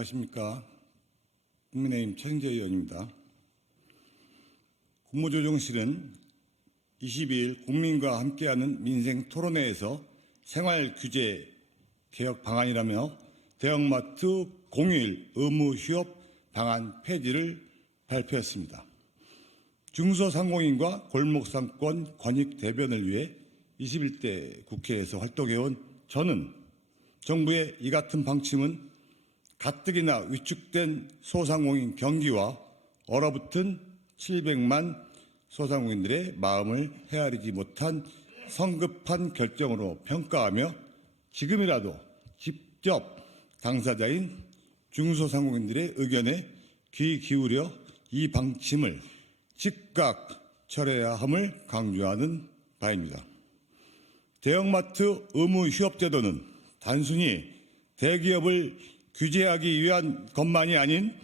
안녕하십니까. 국민의힘 최승재 의원입니다. 국무조정실은 22일 국민과 함께하는 민생 토론회에서 생활규제 개혁 방안이라며 대형마트 공휴일 의무 휴업 방안 폐지를 발표했습니다. 중소상공인과 골목상권 권익 대변을 위해 21대 국회에서 활동해온 저는 정부의 이 같은 방침은 가뜩이나 위축된 소상공인 경기와 얼어붙은 700만 소상공인들의 마음을 헤아리지 못한 성급한 결정으로 평가하며 지금이라도 직접 당사자인 중소상공인들의 의견에 귀 기울여 이 방침을 즉각 철회해야 함을 강조하는 바입니다. 대형마트 의무 휴업 제도는 단순히 대기업을 규제하기 위한 것만이 아닌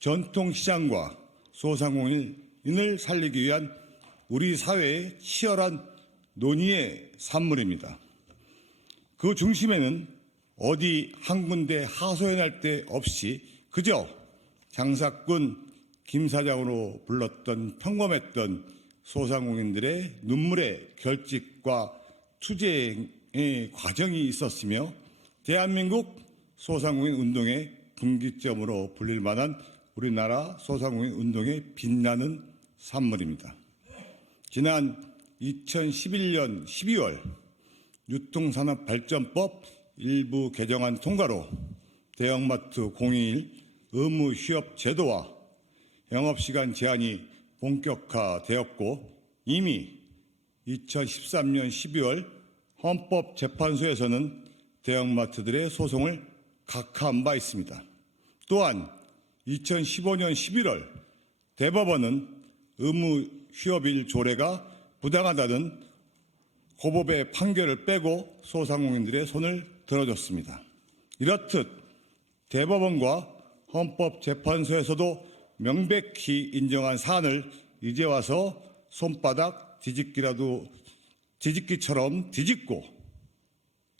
전통시장과 소상공인을 살리기 위한 우리 사회의 치열한 논의의 산물입니다. 그 중심에는 어디 한 군데 하소연할 데 없이 그저 장사꾼 김 사장으로 불렀던 평범했던 소상공인들의 눈물의 결집과 투쟁의 과정이 있었으며 대한민국 소상공인 운동의 분기점으로 불릴 만한 우리나라 소상공인 운동의 빛나는 산물입니다. 지난 2011년 12월 유통산업발전법 일부 개정안 통과로 대형마트 공휴일 의무 휴업 제도와 영업시간 제한이 본격화되었고 이미 2013년 12월 헌법재판소에서는 대형마트들의 소송을 각하한 바 있습니다. 또한 2015년 11월 대법원은 의무 휴업일 조례가 부당하다는 고법의 판결을 빼고 소상공인들의 손을 들어줬습니다. 이렇듯 대법원과 헌법재판소에서도 명백히 인정한 사안을 이제 와서 손바닥 뒤집기처럼 뒤집고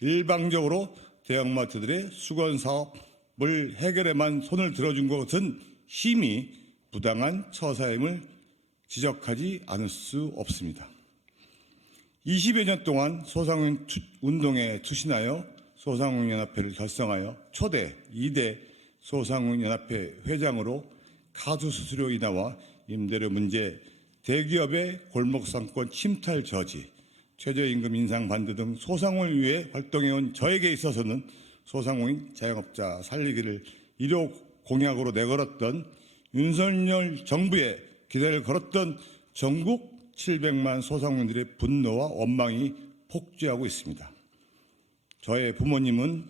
일방적으로 대형마트들의 수건사업을 해결에만 손을 들어준 것은 심히 부당한 처사임을 지적하지 않을 수 없습니다. 20여 년 동안 소상공인 운동에 투신하여 소상공인연합회를 결성하여 초대 2대 소상공인연합회 회장으로 가수수수료 인하와 임대료 문제, 대기업의 골목상권 침탈 저지, 최저임금 인상 반대 등 소상공인을 위해 활동해온 저에게 있어서는 소상공인 자영업자 살리기를 1호 공약으로 내걸었던 윤석열 정부의 기대를 걸었던 전국 700만 소상공인들의 분노와 원망이 폭주하고 있습니다. 저의 부모님은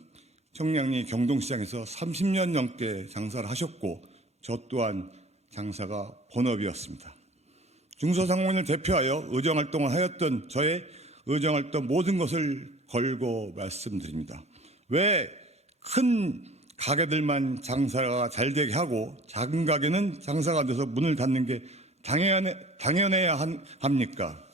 청량리 경동시장에서 30년 넘게 장사를 하셨고 저 또한 장사가 본업이었습니다. 중소상공인을 대표하여 의정활동을 하였던 저의 의정활동 모든 것을 걸고 말씀드립니다. 왜 큰 가게들만 장사가 잘 되게 하고 작은 가게는 장사가 안 돼서 문을 닫는 게 당연해야 합니까?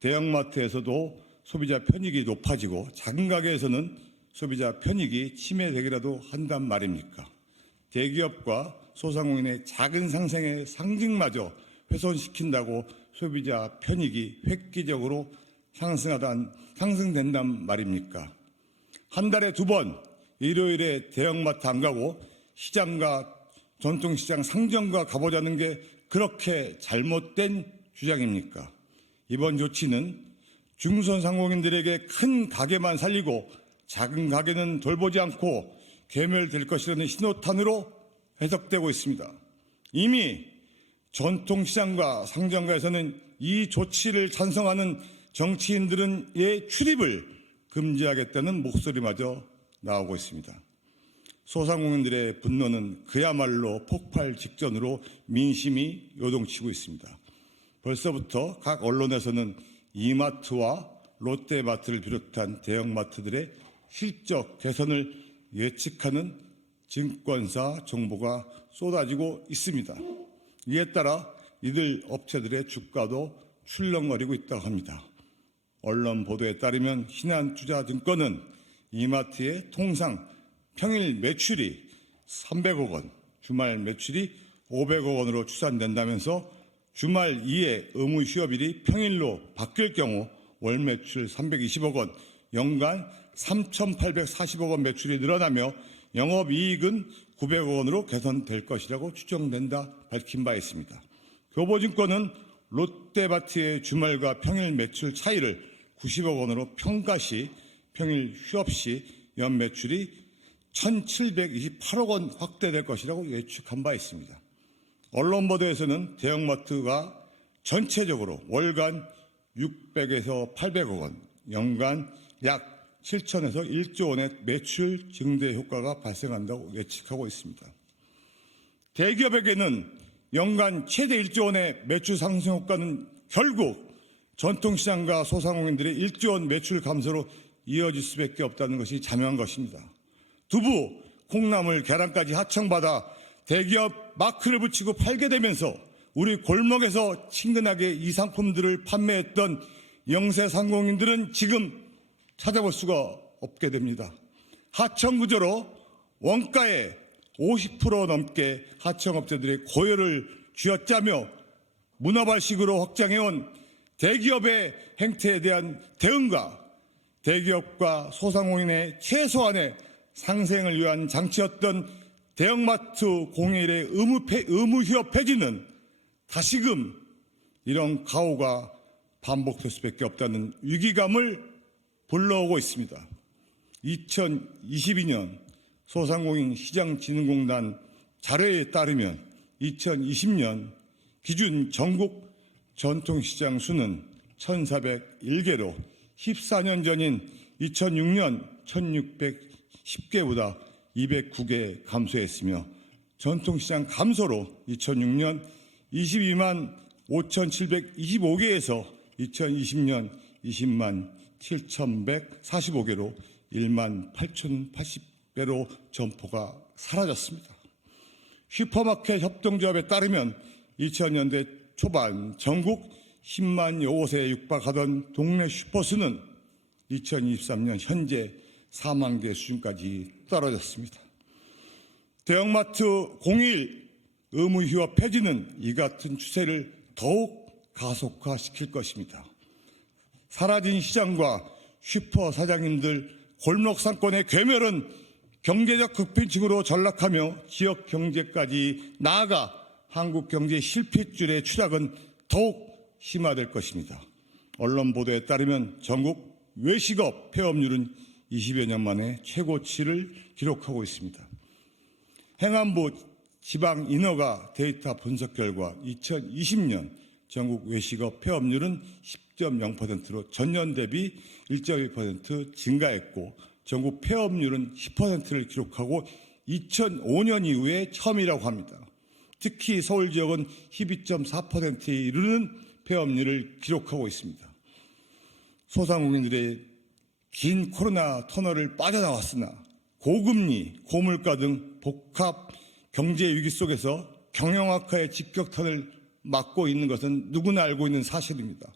대형마트에서도 소비자 편익이 높아지고 작은 가게에서는 소비자 편익이 침해되기라도 한단 말입니까? 대기업과 소상공인의 작은 상생의 상징마저 훼손시킨다고 소비자 편익이 획기적으로 상승된단 말입니까? 한 달에 2번 일요일에 대형마트 안 가고 시장과 전통시장 상점가 가보자는 게 그렇게 잘못된 주장입니까? 이번 조치는 중소상공인들에게 큰 가게만 살리고 작은 가게는 돌보지 않고 괴멸될 것이라는 신호탄으로 해석되고 있습니다. 이미 전통시장과 상점가에서는 이 조치를 찬성하는 정치인들의 출입을 금지하겠다는 목소리마저 나오고 있습니다. 소상공인들의 분노는 그야말로 폭발 직전으로 민심이 요동치고 있습니다. 벌써부터 각 언론에서는 이마트와 롯데마트를 비롯한 대형마트들의 실적 개선을 예측하는 증권사 정보가 쏟아지고 있습니다. 이에 따라 이들 업체들의 주가도 출렁거리고 있다고 합니다. 언론 보도에 따르면 신한투자증권은 이마트의 통상 평일 매출이 300억 원, 주말 매출이 500억 원으로 추산된다면서 주말 이외 의무 휴업일이 평일로 바뀔 경우 월 매출 320억 원, 연간 3,840억 원 매출이 늘어나며 영업이익은 900억 원으로 개선될 것이라고 추정된다 밝힌 바 있습니다. 교보증권은 롯데마트의 주말과 평일 매출 차이를 90억 원으로 평가 시 평일 휴업 시 연 매출이 1,728억 원 확대될 것이라고 예측한 바 있습니다. 언론 보도에서는 대형마트가 전체적으로 월간 600에서 800억 원, 연간 약 7천에서 1조 원의 매출 증대 효과가 발생한다고 예측하고 있습니다. 대기업에게는 연간 최대 1조 원의 매출 상승 효과는 결국 전통시장과 소상공인들의 1조 원 매출 감소로 이어질 수밖에 없다는 것이 자명한 것입니다. 두부, 콩나물, 계란까지 하청받아 대기업 마크를 붙이고 팔게 되면서 우리 골목에서 친근하게 이 상품들을 판매했던 영세 상공인들은 지금 찾아볼 수가 없게 됩니다. 하청 구조로 원가의 50% 넘게 하청업체들의 고열을 쥐어짜며 문어발식으로 확장해온 대기업의 행태에 대한 대응과 대기업과 소상공인의 최소한의 상생을 위한 장치였던 대형마트 공휴일의 의무 휴업 폐지는 다시금 이런 가오가 반복될 수밖에 없다는 위기감을 불러오고 있습니다. 2022년 소상공인 시장진흥공단 자료에 따르면 2020년 기준 전국 전통시장 수는 1,401개로 14년 전인 2006년 1,610개보다 209개 감소했으며 전통시장 감소로 2006년 22만 5,725개에서 2020년 20만 7,145개로 1만 8,080배로 점포가 사라졌습니다. 슈퍼마켓 협동조합에 따르면 2000년대 초반 전국 10만여 곳에 육박하던 동네 슈퍼수는 2023년 현재 4만 개 수준까지 떨어졌습니다. 대형마트 공휴일 의무 휴업 폐지는 이 같은 추세를 더욱 가속화시킬 것입니다. 사라진 시장과 슈퍼 사장님들 골목 상권의 괴멸은 경제적 극빈층으로 전락하며 지역 경제까지 나아가 한국 경제 실핏줄의 추락은 더욱 심화될 것입니다. 언론 보도에 따르면 전국 외식업 폐업률은 20여 년 만에 최고치를 기록하고 있습니다. 행안부 지방인허가 데이터 분석 결과 2020년 전국 외식업 폐업률은 10.0%로 전년 대비 1.2% 증가했고 전국 폐업률은 10%를 기록하고 2005년 이후에 처음이라고 합니다. 특히 서울 지역은 12.4%에 이르는 폐업률을 기록하고 있습니다. 소상공인들의 긴 코로나 터널을 빠져나왔으나 고금리, 고물가 등 복합 경제 위기 속에서 경영 악화의 직격탄을 맞고 있는 것은 누구나 알고 있는 사실입니다.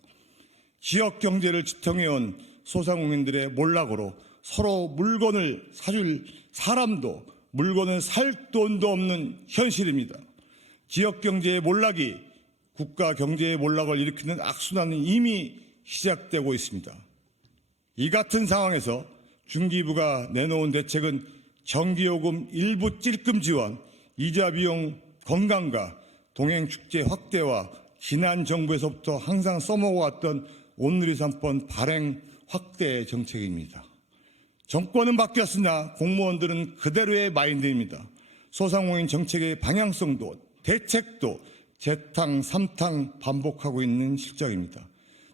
지역 경제를 지탱해온 소상공인들의 몰락으로 서로 물건을 사줄 사람도 물건을 살 돈도 없는 현실입니다. 지역 경제의 몰락이 국가 경제의 몰락을 일으키는 악순환은 이미 시작되고 있습니다. 이 같은 상황에서 중기부가 내놓은 대책은 전기요금 일부 찔끔 지원, 이자 비용 건강과 동행축제 확대와 지난 정부에서부터 항상 써먹어왔던 온누리 3번 발행 확대 정책입니다. 정권은 바뀌었으나 공무원들은 그대로의 마인드입니다. 소상공인 정책의 방향성도 대책도 재탕, 삼탕 반복하고 있는 실정입니다.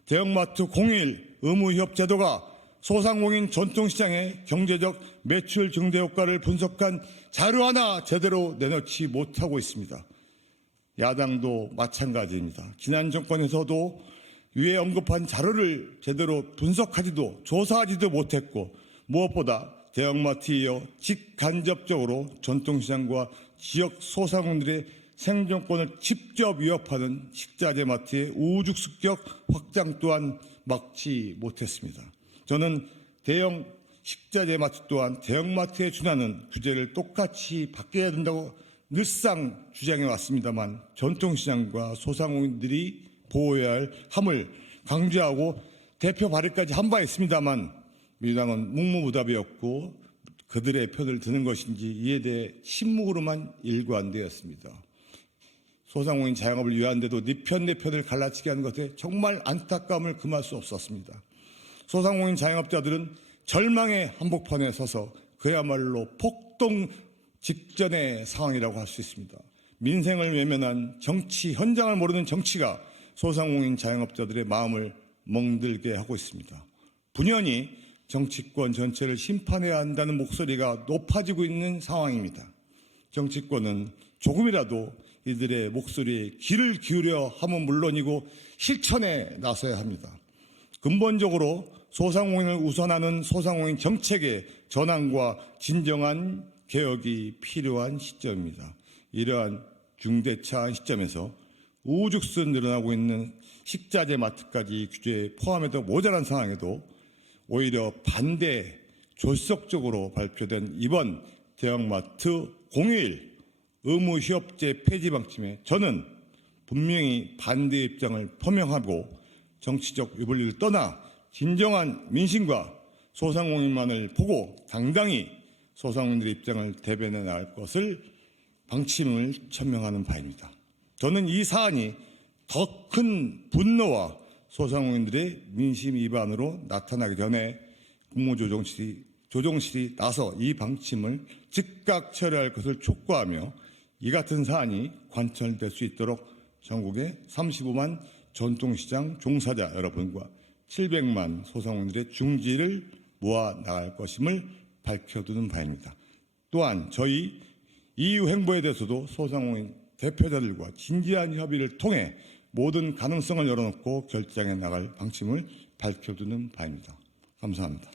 대형마트 공휴일 의무휴업 제도가 소상공인 전통시장의 경제적 매출 증대 효과를 분석한 자료 하나 제대로 내놓지 못하고 있습니다. 야당도 마찬가지입니다. 지난 정권에서도 위에 언급한 자료를 제대로 분석하지도 조사하지도 못했고 무엇보다 대형마트에 이어 직간접적으로 전통시장과 지역 소상공인들의 생존권을 직접 위협하는 식자재 마트의 우후죽순격 확장 또한 막지 못했습니다. 저는 대형 식자재 마트 또한 대형마트에 준하는 규제를 똑같이 바뀌어야 된다고 늘상 주장해 왔습니다만 전통시장과 소상공인들이 보호해야 할 함을 강조하고 대표 발의까지 한 바 있습니다만 민주당은 묵묵부답이었고 그들의 편을 드는 것인지 이에 대해 침묵으로만 일관되었습니다. 소상공인 자영업을 위한데도 네 편 내 편을 갈라치게 하는 것에 정말 안타까움을 금할 수 없었습니다. 소상공인 자영업자들은 절망의 한복판에 서서 그야말로 폭동 직전의 상황이라고 할 수 있습니다. 민생을 외면한 정치, 현장을 모르는 정치가 소상공인 자영업자들의 마음을 멍들게 하고 있습니다. 분연히 정치권 전체를 심판해야 한다는 목소리가 높아지고 있는 상황입니다. 정치권은 조금이라도 이들의 목소리에 귀를 기울여 함은 물론이고 실천에 나서야 합니다. 근본적으로 소상공인을 우선하는 소상공인 정책의 전환과 진정한 개혁이 필요한 시점입니다. 이러한 중대차한 시점에서 우죽순 늘어나고 있는 식자재 마트까지 규제에 포함해도 모자란 상황에도 오히려 반대 졸속적으로 발표된 이번 대형마트 공휴일 의무 휴업제 폐지 방침에 저는 분명히 반대 입장을 표명하고 정치적 유불리를 떠나 진정한 민심과 소상공인만을 보고 당당히 소상공인들의 입장을 대변해 나갈 것을 방침을 천명하는 바입니다. 저는 이 사안이 더 큰 분노와 소상공인들의 민심 위반으로 나타나기 전에 국무조정실이 나서 이 방침을 즉각 철회할 것을 촉구하며 이 같은 사안이 관철될 수 있도록 전국의 35만 전통시장 종사자 여러분과 700만 소상공인들의 중지를 모아 나갈 것임을 밝혀두는 바입니다. 또한 저희 이후 행보에 대해서도 소상공인 대표자들과 진지한 협의를 통해 모든 가능성을 열어놓고 결정해 나갈 방침을 밝혀두는 바입니다. 감사합니다.